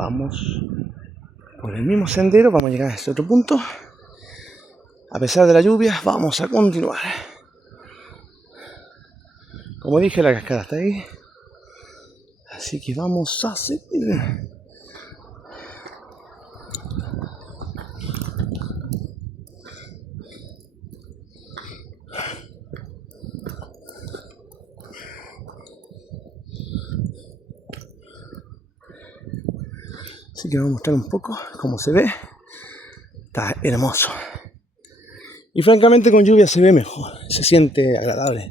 vamos por el mismo sendero, vamos a llegar a ese otro punto. A pesar de la lluvia, vamos a continuar. Como dije, la cascada está ahí. Así que vamos a seguir. Así que voy a mostrar un poco cómo se ve. Está hermoso. Y francamente con lluvia se ve mejor. Se siente agradable.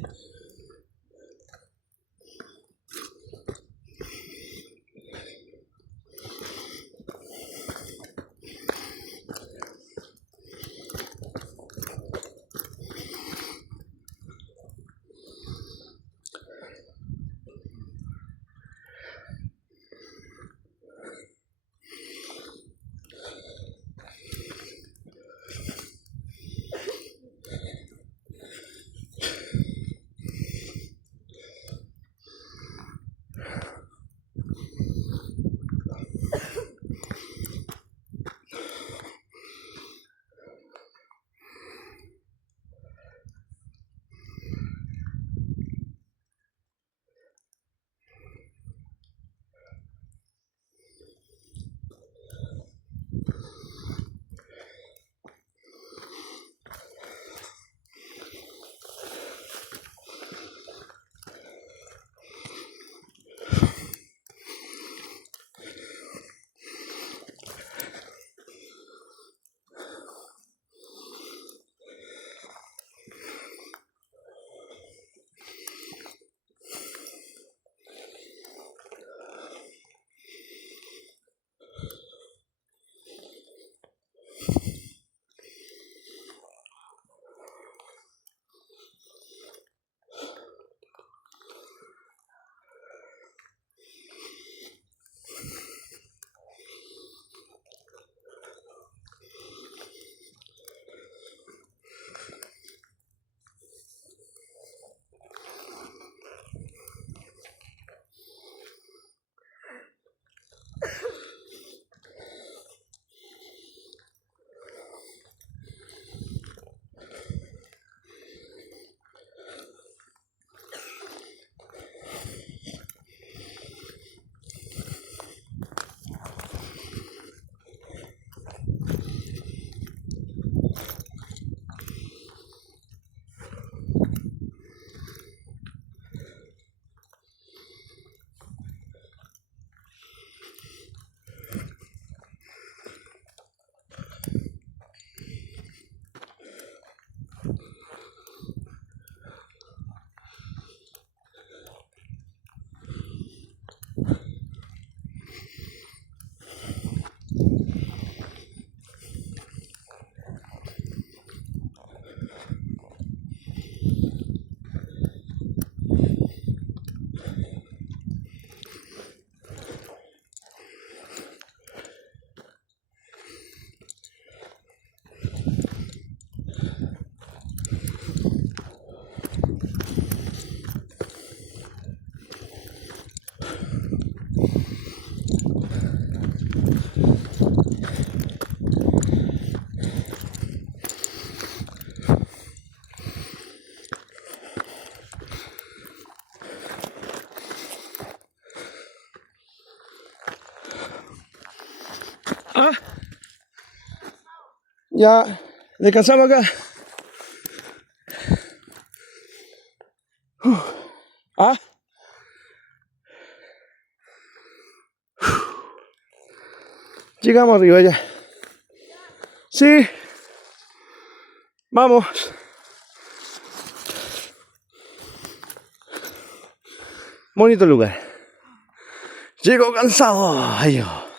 Ah, ya descansamos acá. Ah, llegamos arriba ya. Sí, vamos. Bonito lugar. Llego cansado. Ay, yo.